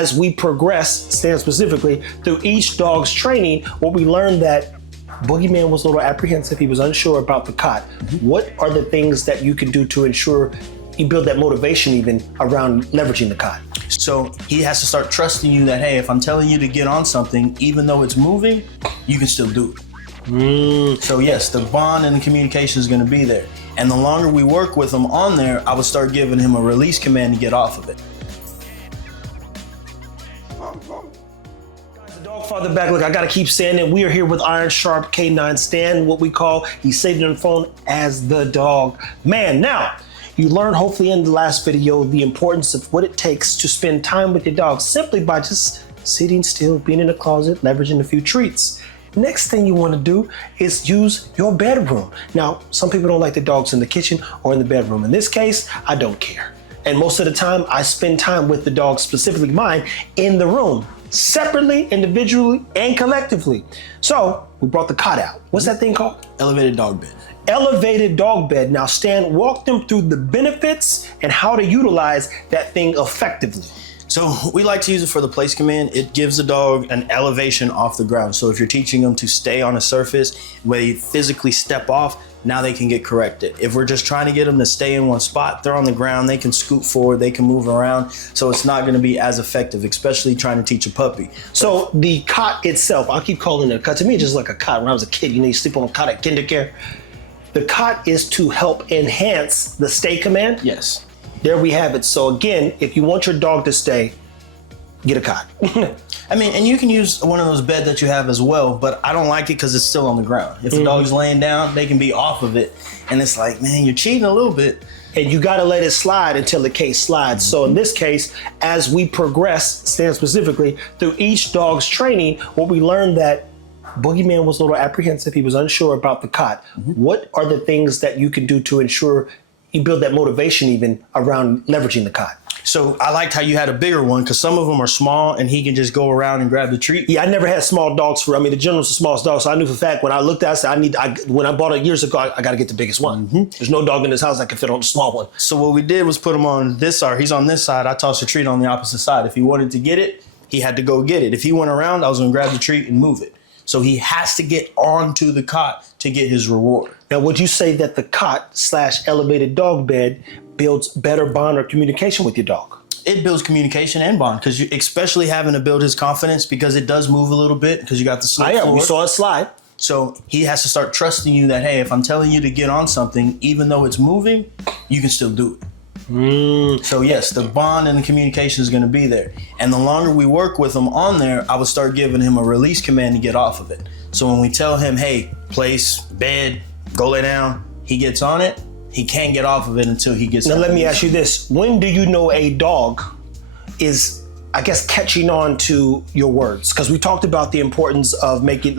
as we progress, Stan specifically, through each dog's training, what we learned that Boogeyman was a little apprehensive. He was unsure about the cot. What are the things that you can do to ensure you build that motivation even around leveraging the cot? So he has to start trusting you that, hey, if I'm telling you to get on something, even though it's moving, you can still do it. So yes, the bond and the communication is going to be there. And the longer we work with him on there, I would start giving him a release command to get off of it. Dog Father back. Look, I gotta keep saying it. We are here with Iron Sharp K9 Stan, what we call, he's saved on the phone as the dog man. Now, you learned hopefully in the last video the importance of what it takes to spend time with your dog simply by just sitting still, being in the closet, leveraging a few treats. Next thing you want to do is use your bedroom. Now, some people don't like the dogs in the kitchen or in the bedroom. In this case, I don't care. And most of the time, I spend time with the dog, specifically mine, in the room, separately, individually, and collectively. So we brought the cot out. What's that thing called? Elevated dog bed. Elevated dog bed. Now, Stan, walk them through the benefits and how to utilize that thing effectively. So we like to use it for the place command. It gives the dog an elevation off the ground. So if you're teaching them to stay on a surface where they physically step off, now they can get corrected. If we're just trying to get them to stay in one spot, they're on the ground, they can scoot forward, they can move around. So it's not gonna be as effective, especially trying to teach a puppy. So the cot itself, I keep calling it a cot. To me, it's just like a cot. When I was a kid, you sleep on a cot at kindergarten. The cot is to help enhance the stay command. Yes. There we have it. So again, if you want your dog to stay, get a cot. I mean, and you can use one of those beds that you have as well, but I don't like it because it's still on the ground. If the dog's laying down, they can be off of it. And it's like, man, you're cheating a little bit. And you gotta let it slide until the case slides. So in this case, as we progress, Stan specifically, through each dog's training, what we learned that Boogeyman was a little apprehensive. He was unsure about the cot. What are the things that you can do to ensure you build that motivation even around leveraging the cot? So I liked how you had a bigger one because some of them are small and he can just go around and grab the treat. Yeah, I never had small dogs the General's the smallest dog. So I knew for a fact when I looked at it, I said, when I bought it years ago, I got to get the biggest one. There's no dog in this house that can fit on the small one. So what we did was put him on this side. He's on this side. I tossed the treat on the opposite side. If he wanted to get it, he had to go get it. If he went around, I was going to grab the treat and move it. So he has to get onto the cot to get his reward. Now, would you say that the cot/elevated dog bed builds better bond or communication with your dog? It builds communication and bond because you especially having to build his confidence because it does move a little bit because you got the slope forward. We saw it slide. So he has to start trusting you that, hey, if I'm telling you to get on something, even though it's moving, you can still do it. So yes, the bond and the communication is going to be there. And the longer we work with him on there, I would start giving him a release command to get off of it. So when we tell him, hey, place, bed, go lay down, he gets on it. He can't get off of it until he gets. Now let me ask you this: when do you know a dog is, I guess, catching on to your words? Because we talked about the importance of making,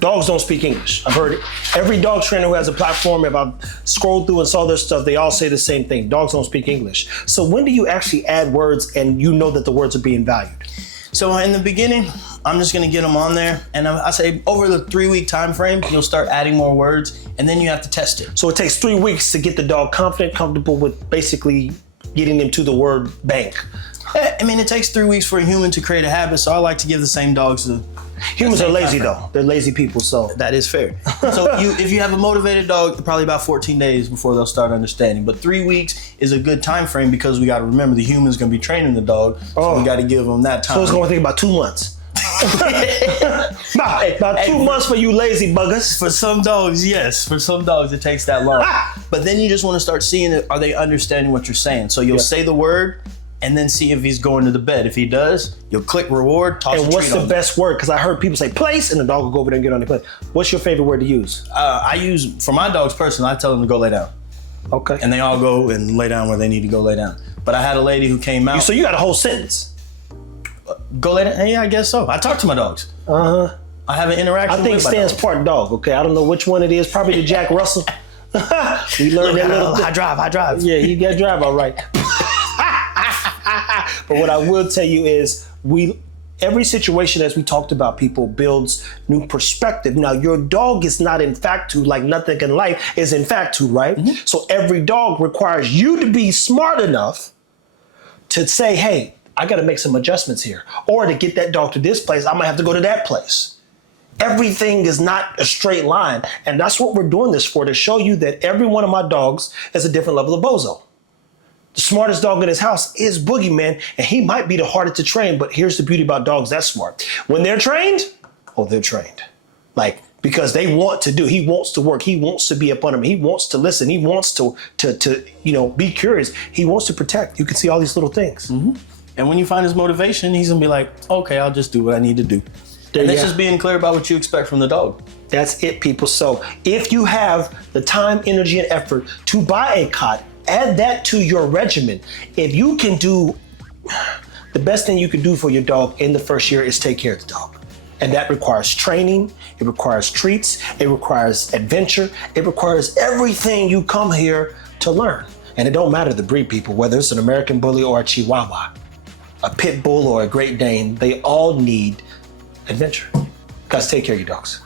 dogs don't speak English. I've heard it. Every dog trainer who has a platform, if I've scrolled through and saw their stuff, they all say the same thing. Dogs don't speak English. So when do you actually add words and you know that the words are being valued? So in the beginning, I'm just gonna get them on there. And I say over the 3-week time frame, you'll start adding more words and then you have to test it. So it takes 3 weeks to get the dog confident, comfortable with basically getting them to the word bank. I mean, it takes 3 weeks for a human to create a habit, so I like to give the same dogs the Humans are lazy though. They're lazy people, so. That is fair. So if you have a motivated dog, probably about 14 days before they'll start understanding. But 3 weeks is a good time frame because we got to remember the human's going to be training the dog, so we got to give them that time. So it's going to take about 2 months. About 2 months for you lazy buggers. For some dogs, yes. For some dogs, it takes that long. But then you just want to start seeing it. Are they understanding what you're saying? So you'll say the word and then see if he's going to the bed. If he does, you'll click reward, toss a treat on. And what's the best word? Because I heard people say place, and the dog will go over there and get on the place. What's your favorite word to use? I use, for my dogs personally, I tell them to go lay down. Okay. And they all go and lay down where they need to go lay down. But I had a lady who came out. So you got a whole sentence. Go lay down? Yeah, I guess so. I talk to my dogs. I have an interaction with my dogs. I think Stan's part dog, okay? I don't know which one it is. Probably the Jack Russell. We learned that little bit. I drive. Yeah, you got to drive, all right. But what I will tell you is every situation, as we talked about, people builds new perspective. Now, your dog is not in fact to, like nothing in life is in fact to, right? So every dog requires you to be smart enough to say, hey, I got to make some adjustments here. Or to get that dog to this place, I might have to go to that place. Everything is not a straight line. And that's what we're doing this for, to show you that every one of my dogs is a different level of bozo. The smartest dog in his house is Boogeyman, and he might be the hardest to train, but here's the beauty about dogs that's smart. When they're trained, they're trained. Like, because they want to do, he wants to work, he wants to be up on him, he wants to listen, he wants to be curious, he wants to protect. You can see all these little things. Mm-hmm. And when you find his motivation, he's gonna be like, okay, I'll just do what I need to do. And that's just being clear about what you expect from the dog. That's it, people. So if you have the time, energy, and effort to buy a cot, add that to your regimen. If you can do, the best thing you can do for your dog in the first year is take care of the dog. And that requires training, it requires treats, it requires adventure, it requires everything you come here to learn. And it don't matter the breed, people, whether it's an American Bully or a Chihuahua, a Pit Bull or a Great Dane, they all need adventure. Guys, take care of your dogs.